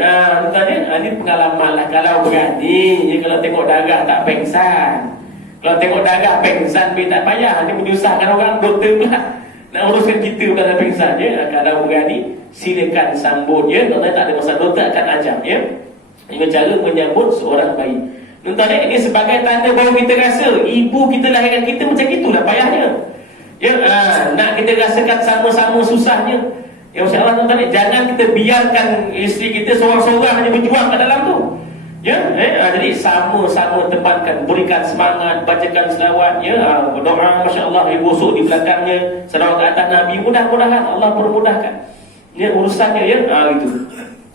tanya, ini pengalaman lah. Kalau berani, ya, kalau tengok darah tak pengsan. Kalau tengok darah pengsan, tak payah. Ini menyusahkan orang doktor pula. Nak uruskan kita pula tak pengsan. Ya, kalau berani, silakan sambut. Ya, doktor tak ada masalah. Doktor akan ajar. Ya, ini cara menyambut seorang bayi. Tuan-tuan, ini sebagai tanda bahawa kita rasa ibu kita lahirkan kita macam itulah payahnya. Ya, nak kita rasakan sama-sama susahnya. Ya, insya-Allah tuan-tuan, jangan kita biarkan isteri kita seorang-seorang hanya berjuang kat dalam tu. Ya, jadi sama-sama temankan, berikan semangat, bacakan selawat, ya, berdoa, masya-Allah, ibu bosok di belakangnya, selawat ke atas Nabi, mudah-mudahan Allah permudahkan. Ya, urusannya, ya, itu.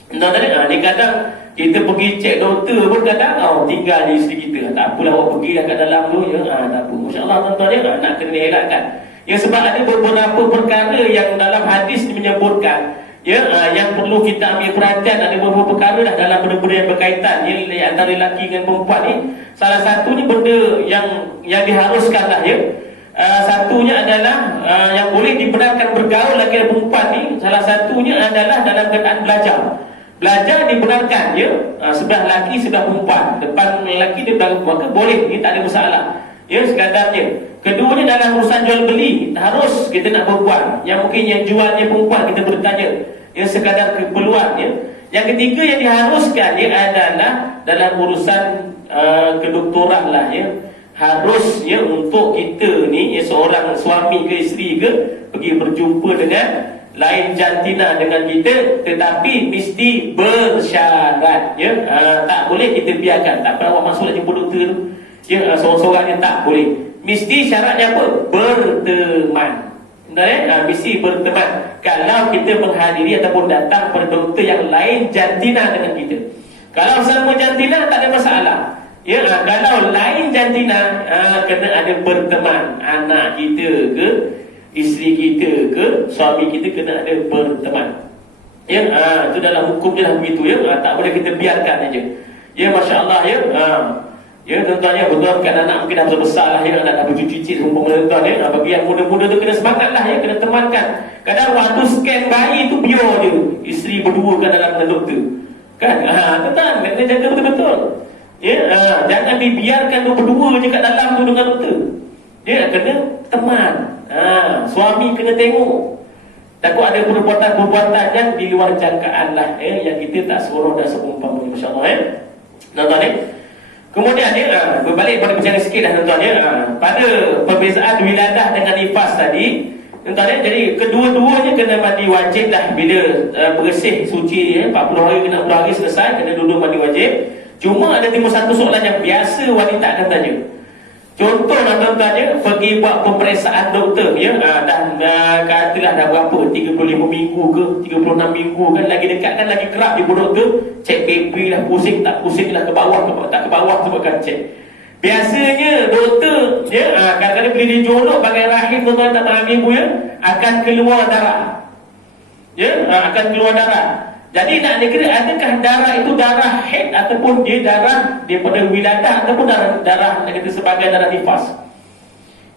Tuan-tuan, ni kadang kita pergi cek doktor pun kadang tinggal di isteri kita. Tak apalah, awak pergi dah kat dalam tu, ya, tak apa. Masya-Allah tuan-tuan, ya, nak kena elakkan. Ya, sebab ada beberapa perkara yang dalam hadis menyebutkan, ya, yang perlu kita ambil perhatian. Ada beberapa perkara dah dalam benda-benda yang berkaitan, ya, antara lelaki dengan perempuan ni. Salah satunya benda yang diharuskan lah, ya. Satunya adalah yang boleh dibenarkan bergaul lelaki dan perempuan ni. Salah satunya adalah dalam keadaan belajar. Belajar dibenarkan, ya, sebelah lelaki, sebelah perempuan. Depan lelaki, dia belakang perempuan, boleh, ini tak ada masalah. Ya, sekadarnya. Keduanya dalam urusan jual beli, harus kita nak berbual. Yang mungkin yang jualnya perempuan, kita bertanya. Ya, sekadar keperluan, ya. Yang ketiga yang diharuskan, ya, adalah dalam urusan kedoktoran lah, ya. Harus, ya, untuk kita ni, ya, seorang suami ke isteri ke, pergi berjumpa dengan lain jantina dengan kita, tetapi mesti bersyarat, ya. Tak boleh kita biarkan. Tak pernah awak masuk nak jumpa doktor tu, ya, seorang-seorang ni tak boleh. Mesti syaratnya apa? Berteman. Mesti berteman. Kalau kita menghadiri ataupun datang pada doktor yang lain jantina dengan kita. Kalau sama jantina tak ada masalah. Ya, kalau lain jantina, kena ada berteman. Anak kita ke, isteri kita ke, suami kita kena ada berteman. Ya, itu dalam hukum dia lah begitu, ya. Tak boleh kita biarkan aja. Ya, masya-Allah, ya. Ya, tuan-tuan, ya, betul kan anak mungkin dah besar lah, ya, anak dah bercuci-cuci semua tuan-tuan, ya. Bagi yang muda-muda tu kena semangat lah, ya, kena temankan. Kadang waktu scan bayi tu biar je isteri berdua kan dalam dengan doktor. Kan? Tuan-tuan, kena jaga betul-betul. Ya, jangan dibiarkan tu berdua je kat dalam tu dengan doktor. Ya, kena teman. Suami kena tengok. Takut ada perbuatan-perbuatan yang di luar jangkaan lah, yang kita tak seronok dan seumpamanya, masya-Allah, ya. Tuan-tuan, ya. Kemudian, ya, berbalik pada bicara sikit dah, tuan-tuan, ya. Pada perbezaan wiladah dengan nifas tadi, tuan-tuan, ya, jadi kedua-duanya kena mandi wajib lah. Bila bersih suci, ya, 40 hari kena 40 hari selesai, kena duduk mandi wajib. Cuma ada timbul satu soalan yang biasa wanita akan tanya. Contohlah, tuan-tuan, ya, pergi buat pemeriksaan doktor, ya, dan katalah dah berapa, 35 minggu ke 36 minggu kan, lagi dekat kan, lagi kerap jumpa doktor, cek BP lah, pusing tak pusing lah, ke bawah tak ke bawah, sebabkan cek. Biasanya doktor, ya, kadang-kadang bila dia jolok bagai rahim, tuan-tuan tak tahu ibu, ya, akan keluar darah. Ya, akan keluar darah. Jadi nak dikira adakah darah itu darah haid ataupun dia darah daripada wiladah ataupun darah kita sebagai darah nifas.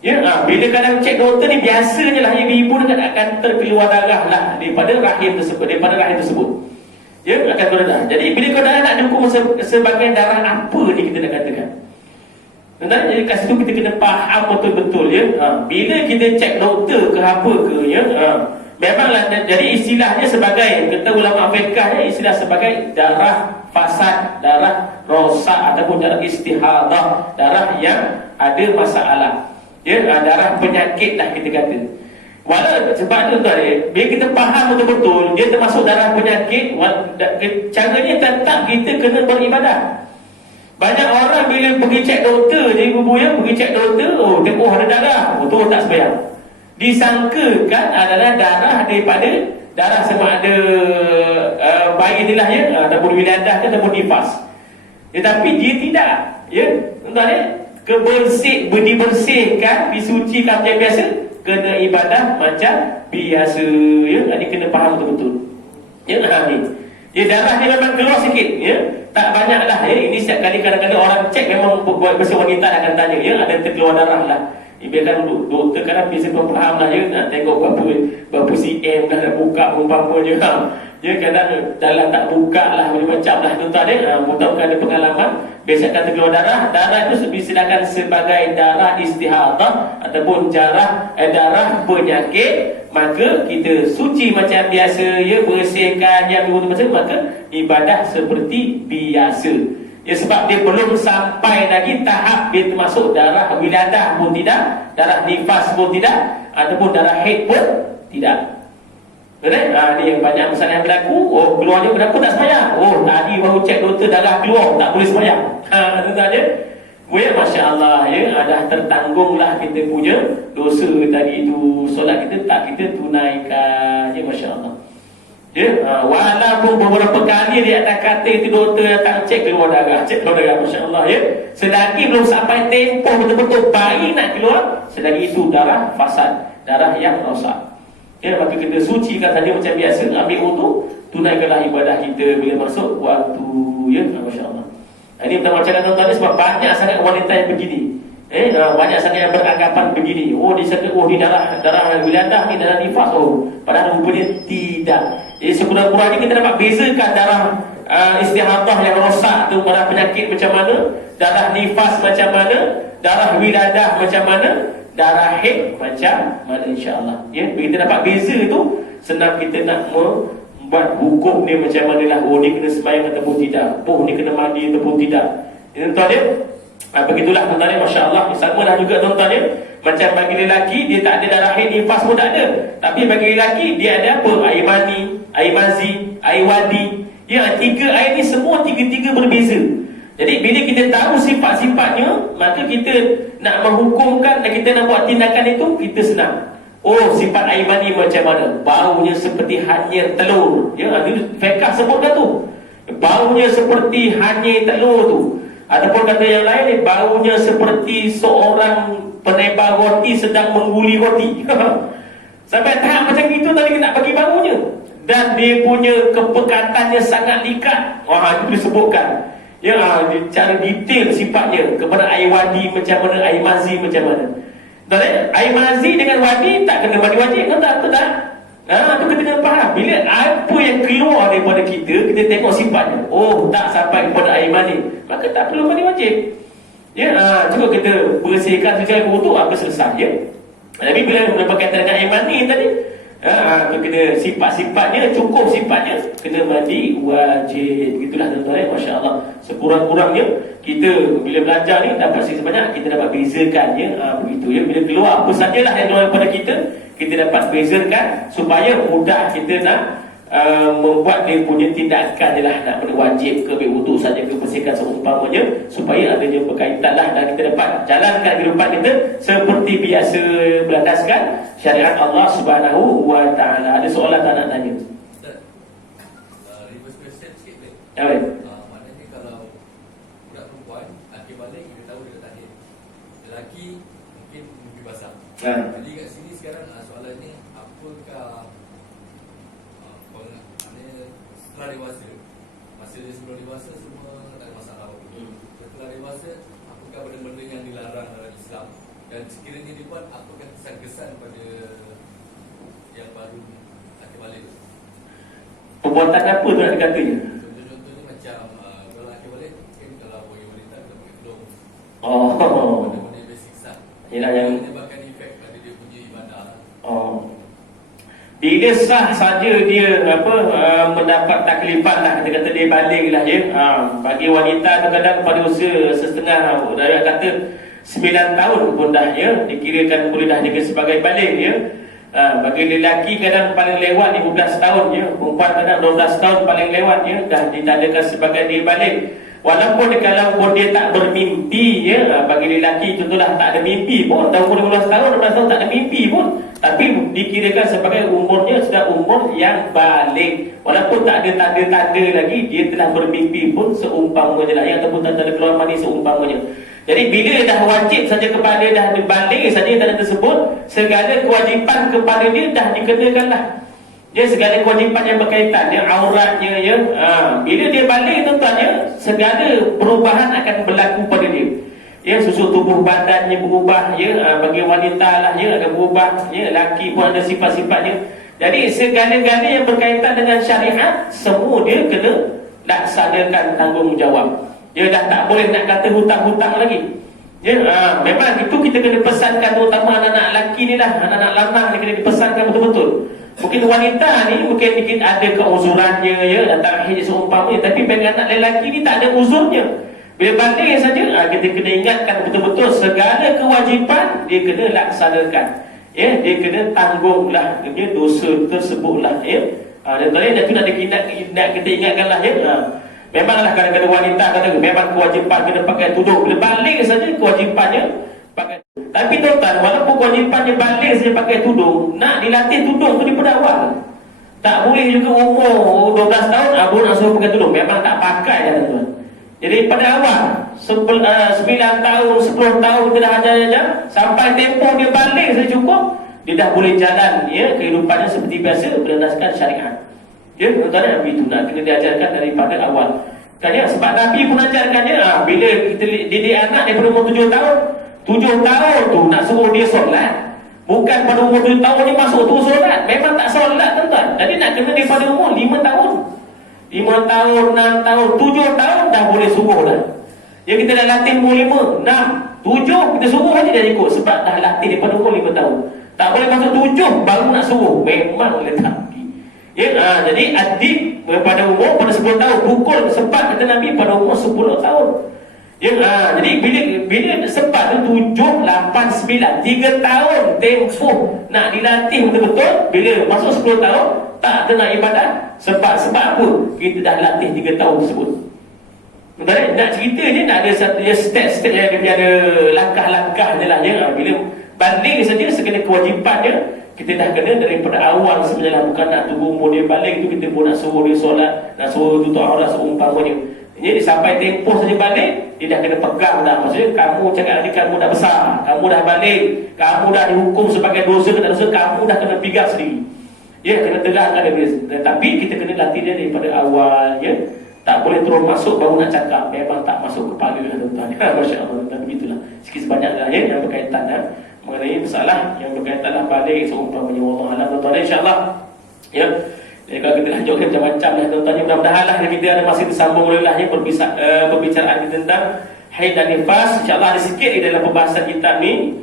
Ya, bila kadang cek doktor ni biasanya lah ibu-ibu akan terkeluar darah lah daripada rahim tersebut. Ya, akan keluar darah. Jadi bila kau darah nak dihukum sebagai darah apa ni kita nak katakan. Jadi kat situ kita kena faham betul-betul, ya. Bila kita cek doktor ke apa ke, ya, memanglah, jadi istilahnya sebagai, kata ulama fiqh, istilah sebagai darah fasad, darah rosak ataupun darah istihadah, darah yang ada masalah, darah penyakit lah kita kata. Walau sebab tu tuan bila kita faham betul-betul dia termasuk darah penyakit, caranya tetap kita kena beribadah. Banyak orang bila pergi cek doktor ni ibu ya, pergi cek doktor, tengok ada darah, betul tak sembahyang. Disangkakan adalah darah daripada darah sama ada bayi ni lah ataupun wiladah ataupun nifas. Tetapi dia tidak, tuan dibersihkan, disucikan macam biasa, kena ibadah macam biasa, Ini kena faham betul-betul. Darah dia memang keluar sikit, tak banyak lah, Ini setiap kali kadang-kadang orang cek memang buat bersih wanita akan tanya, ada terkeluar darah lah. Biarkan doktor kadang biasa faham lah, nak tengok berapa cm dah nak buka umpamanya. Kadang dalam tak buka lah, macam lah tuan-tuan mudah-mudahan ada pengalaman. Biasa kata keluar darah itu disilakan sebagai darah istihadah ataupun darah penyakit. Maka kita suci macam biasa, bersihkan yang betul-betul, maka ibadah seperti biasa. Sebab dia belum sampai lagi tahap dia termasuk darah wiladah pun tidak, darah nifas pun tidak, ataupun darah haid pun tidak. Betul? Ni yang banyak masalah yang berlaku. Keluarnya berapa tak sembahyang. Tadi baru cek doktor darah keluar, tak boleh sembahyang. Tuan-tuan dia. Masya Allah, dah tertanggunglah kita punya dosa tadi itu. Solat kita tak kita tunaikan. Masya Allah. Walaupun beberapa kali di atas kata itu doktor datang cek keluar darah, Masya Allah, selagi belum sampai tempoh betul-betul bayi nak keluar, selagi itu darah fasad, darah yang rosak. Maka kita sucikan saja macam biasa, ambil wudu, tunaikanlah ibadah kita bila masuk waktu. Masya Allah. Ini pertama macam tuan-tuan, sebab banyak sangat wanita yang begini. Banyak sangat yang beranggapan begini. Di darah wiladah ni, darah nifas. Padahal rupanya tidak. Jadi sekurang-kurangnya kita dapat bezakan darah istihadah yang rosak tu, darah penyakit macam mana, darah nifas macam mana, darah wiladah macam mana, darah haid macam mana, insya-Allah. Bila kita dapat beza tu, senang kita nak membuat hukum ni macam manalah. Ni kena sembahyang ataupun tidak, ni kena mandi ataupun tidak. Tuan-tuan dia, begitulah tuan-tuan dia, masya-Allah. Sama dah juga tuan-tuan dia. Macam bagi lelaki dia tak ada darah haid, nifas pun tak ada. Tapi bagi lelaki dia ada apa? Air mani, air mazi, air wadi. Tiga air ni semua tiga-tiga berbeza. Jadi bila kita tahu sifat-sifatnya, maka kita nak menghukumkan dan kita nak buat tindakan itu, kita senang. Sifat air mani macam mana? Baunya seperti hanyir telur. Fiqh sebutkan tu. Baunya seperti hanyir telur tu. Ataupun kata yang lain, baunya seperti seorang penebar roti sedang mengguli roti. Sampai tahap macam itu tadi kita nak bagi baunya. Dan dia punya kepekatannya sangat likat. Itu disebutkan. Cara detail sifatnya. Kepada air wadi macam mana, air mazi macam mana. Air mazi dengan wadi tak kena mandi wajib, tak? Itu kita kena faham. Bila apa yang keluar daripada kita, kita tengok sifatnya. Tak sampai kepada air mani, maka tak perlu mandi wajib. Cuba kita bersihkan secara wudu, selesai. Tapi bila berkaitan dengan air mani tadi, kena sifat-sifatnya, cukup sifatnya, kena mandi wajib. Itulah tuan-tuan, Masya Allah. Sekurang-kurangnya kita bila belajar ni dapat sikit sebanyak, kita dapat bezakan begitu. Bila keluar apa sajalah yang keluar daripada kita dapat bezakan supaya mudah kita nak membuat dia punya tindakan je lah, nak wajib ke wudu saja ke bersihkan seumpamanya, supaya adanya berkaitan lah dan kita dapat jalankan kehidupan kita seperti biasa berlandaskan syariat Allah Subhanahu wa taala. Ada soalan tak nak tanya? Reverse question sikit boleh? Ya boleh. Maknanya kalau budak perempuan akhir balik kita tahu dia tak haid. Lelaki mungkin mimpi basah. Jadi kat sini sekarang soalannya, apakah setelah dewasa, masa dia sebelum dewasa semua tak ada masalah apa. Setelah dewasa, apakah benda-benda yang dilarang dalam Islam, dan sekiranya dibuat, apakah kesan-kesan pada yang baru akhir balik? Perbuatan apa tu nak dikatanya? Contoh-contohnya macam kalau akhir balik, mungkin kalau bagi wanita kita pakai tudung. Benda-benda basic sah. Yelah yang menyebabkan efek pada dia punya ibadah. Bila sah saja dia mendapat taklifat lah, kita kata dia balik lah ya. Bagi wanita kadang-kadang pada usia setengah, dia kata 9 tahun pun dah ya, dikirakan boleh dah dikira sebagai balik ya. Bagi lelaki kadang paling lewat 15 tahun ya, perempuan kadang 12 tahun paling lewat ya, dah ditandakan sebagai dia balik. Walaupun kalau pun dia tak bermimpi ya, bagi lelaki contohlah tak ada mimpi pun, tahun 15 tahun 16 tahun tak ada mimpi pun, tapi dikirakan sebagai umurnya sudah umur yang balik. Walaupun tak ada tanda-tanda lagi, dia telah bermimpi pun seumpamanya lah ya, ataupun tak ada keluar mani seumpamanya. Jadi bila dah wajib saja kepada dah balik saja tanda tersebut, segala kewajipan kepada dia dah dikenakan lah. Dia segala kewajipan yang berkaitan dia auratnya ya. Bila dia balik tuan-tuan ya, segala perubahan akan berlaku pada dia. Ya, susu tubuh badannya berubah ya, bagi wanita lah ya akan berubah ya, lelaki pun ada sifat-sifatnya. Jadi segala-gala yang berkaitan dengan syariat semua dia kena laksanakan tanggungjawab. Dia dah tak boleh nak kata hutang-hutang lagi. Ya, memang itu kita kena pesankan, terutama anak-anak lelaki ni lah, anak-anak lanang ni kena dipesankan betul-betul. Mungkin wanita ni mungkin ada keuzurannya ya, datang haji seumpamanya, tapi bagi anak lelaki ni tak ada uzurnya. Bila balik saja kita kena ingatkan betul-betul segala kewajipan dia kena laksanakan. Ya, dia kena tanggunglah dia dosa tersebutlah ya. Dan tadi nak kita ingatkanlah ya. Memanglah kadang-kadang wanita kata memang kewajipan kena pakai tudung. Bila balik saja kewajipannya pakai. Tapi tuan-tuan, walaupun kewajipannya balik saja pakai tudung, nak dilatih tudung tu daripada awal. Tak boleh juga umur 12 tahun abang nak suruh pakai tudung, memang tak pakai dah tuan-tuan. Jadi pada awal 9 tahun, 10 tahun kita dah ajar-ajar, sampai tempoh dia balik saja cukup, dia dah boleh jalan ya, kehidupannya seperti biasa berdasarkan syariat. Ya, tuan-tuan, Nabi itu nak kena diajarkan daripada awal. Kan ya, sebab Nabi pun ajarkannya bila kita didik anak daripada umur 7 tahun, 7 tahun tu nak suruh dia solat. Bukan pada umur 7 tahun ni masuk tu solat, memang tak solat tuan-tuan. Jadi nak kena daripada umur 5 tahun, 5 tahun, 6 tahun, 7 tahun dah boleh suruh dah. Ya, kita dah latih umur 5, 6, 7 kita suruh aja dia ikut, sebab dah latih daripada umur 5 tahun. Tak boleh masuk 7 baru nak suruh, memang boleh tak. Ya, jadi adik pada umur pada 10 tahun, pukul sempat kata Nabi pada umur 10 tahun. Ya, jadi bila sempat tu 7, 8, 9, 3 tahun tempoh nak dilatih betul-betul. Bila masuk 10 tahun tak kena ibadat. Sebab apa? Kita dah latih 3 tahun tersebut. Betul? Nak cerita ni nak ada satu step-step yang dia ada langkah-langkah je lah ya. Bila balik saja segala kewajipan dia kita dah kena daripada awal sebenarnya, bukan nak tunggu umur dia balik tu kita pun nak suruh dia solat, nak suruh tutup aurat seumpamanya. Jadi sampai tempoh saja balik dia dah kena pegang dah. Maksudnya kamu cakap nanti kamu dah besar, kamu dah balik, kamu dah dihukum sebagai dosa ke tak dosa, kamu dah kena pegang sendiri. Ya, kena tegakkan dia. Tapi kita kena latih dia daripada awal ya. Tak boleh terus masuk baru nak cakap, memang tak masuk kepala lah tuan-tuan. Masya-Allah, dan begitulah. Sikit sebanyak ya yang berkaitan mengenai masalah yang berkaitan balik seumpamanya. Wallahu a'lam tuan-tuan, insya-Allah. Ya. Jadi kalau kita lanjutkan macam-macam lah tuan-tuan, mudah-mudahan lah kita ada masih tersambung olehlah ya perbicaraan kita tentang haid dan nifas. Insya-Allah ada sikit di dalam pembahasan kitab ni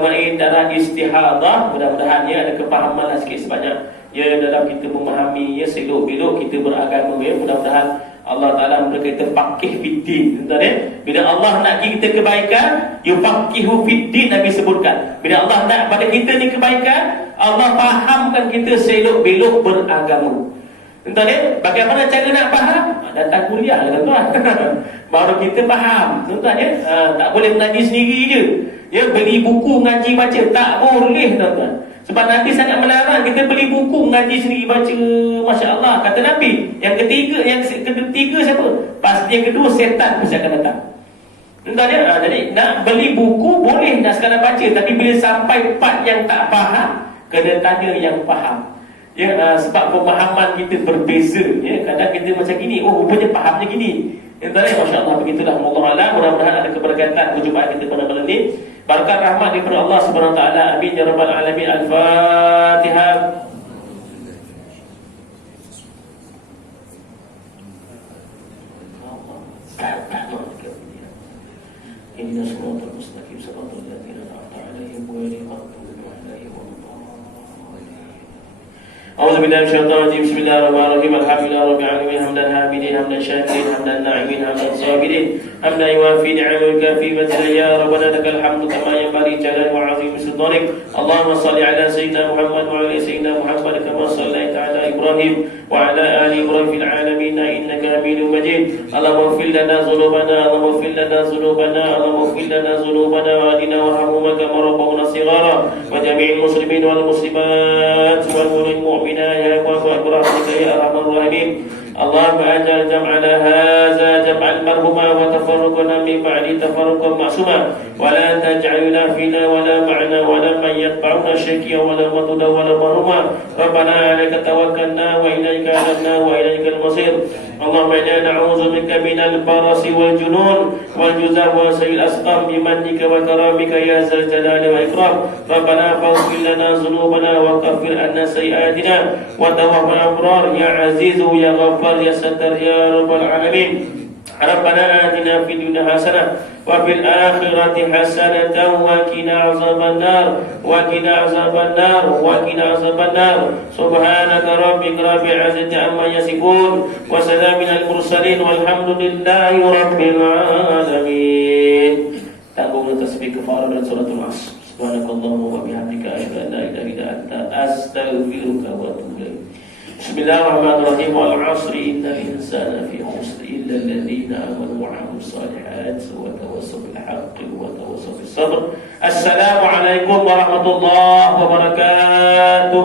mengenai darah istihadah. Mudah-mudahan ya ada kepahaman lah sikit sebanyak ya dalam kita memahami ya selok-belok kita beragama ya. Mudah-mudahan Allah Ta'ala memberi kita faqih fiddin. Tuan-tuan ya, bila Allah nak kita kebaikan, yufaqihu fiddin, Nabi sebutkan. Bila Allah nak pada kita ni kebaikan, Allah fahamkan kita selok-belok beragama. Tuan-tuan ya, bagaimana cara nak faham? Datang kuliah lah tuan-tuan. Baru kita faham. Tuan-tuan ya, tak boleh mengaji sendiri je. Ya, beli buku ngaji baca tak boleh tuan-tuan. Sebab Nabi sangat melarang kita beli buku ngaji sendiri baca. Masya Allah. Kata Nabi, yang ketiga siapa? Pasti yang kedua setan pasti akan datang. Tuan-tuan ya, jadi nak beli buku boleh nak sekadar baca, tapi bila sampai part yang tak faham, kena tanya yang faham. Ya, sebab pemahaman kita berbeza. Ya, kadang kita macam gini, oh rupanya fahamnya gini. Tuan-tuan ya, Masya Allah, begitulah. Wallahu a'lam. Mudah-mudahan ada keberkatan perjumpaan kita pada malam ini. Berkat rahmat daripada Allah Subhanahu wa taala. Amin ya rabbal alamin. Al-Fatihah. Inna siratal mustaqim siratal ladzina an'amta 'alaihim ghairil maghdubi 'alaihim waladdallin. أعوذ بالله من الشيطان الرجيم. بسم الله الرحمن الرحيم. الحمد لله رب العالمين حمدا حامدين حمدا شاكرين حمدا ناعمين حمدا صابرين حمدا يوافي نعمه الكافي مثلا يا ربنا لك الحمد كما ينبغي جلال وعظيم سلطانك. اللهم صل على سيدنا محمد وعلى سيدنا محمد كما صليت على إبراهيم وعلى آل إبراهيم في العالمين إنك حميد مجيد. اللهم اغفر لنا ذنوبنا اللهم اغفر لنا ذنوبنا اللهم اغفر لنا ذنوبنا وأهدنا وارحمهما كما ربونا صغارا وجميع المسلمين والمسلمات والمؤمنات يا برحمتك يا أرحم الراحمين. اللهم اجعل جمعنا هذا جمعا مرحوما وتفرقنا من بعد تفرقا معصوما ولا تجعلنا فينا ولا معنا ولا من يتبعنا شقيا ولا مطردا ولا محروما. ربنا عليك توكلنا وإليك أنبنا وإليك المصير. اللهم إنا نعوذ بك من البرص والجنون والجذام وسيء الأسقام بمنك وكرامك يا ذا الجلال والإكرام. ربنا فاغفر لنا ذنوبنا وكفر عنا سيئاتنا وتوفنا أبرار يا عزيز يا غفار يا ستر يا رب العالمين. ربنا آتنا في الدنيا حسنة وفي الآخرة حسنة وقنا عذاب النار وقنا عذاب النار وقنا عذاب النار. سبحانك ربك رب العزة عما يصفون وسلام على المرسلين والحمد لله رب العالمين. Tanggung tasbih kafarah dan suratul Asr. Subhanakallahumma wa bihamdika asyhadu an la ilaha illa anta astaghfiruka wa atubu ilaik. Bismillahirrahmanirrahim. Wal 'asri innal insana fi khusr illa alladhina amanu wa 'amilus solihat wa tawassaw bil haqqi wa tawassaw bis sabr. Assalamualaikum warahmatullahi wabarakatuh.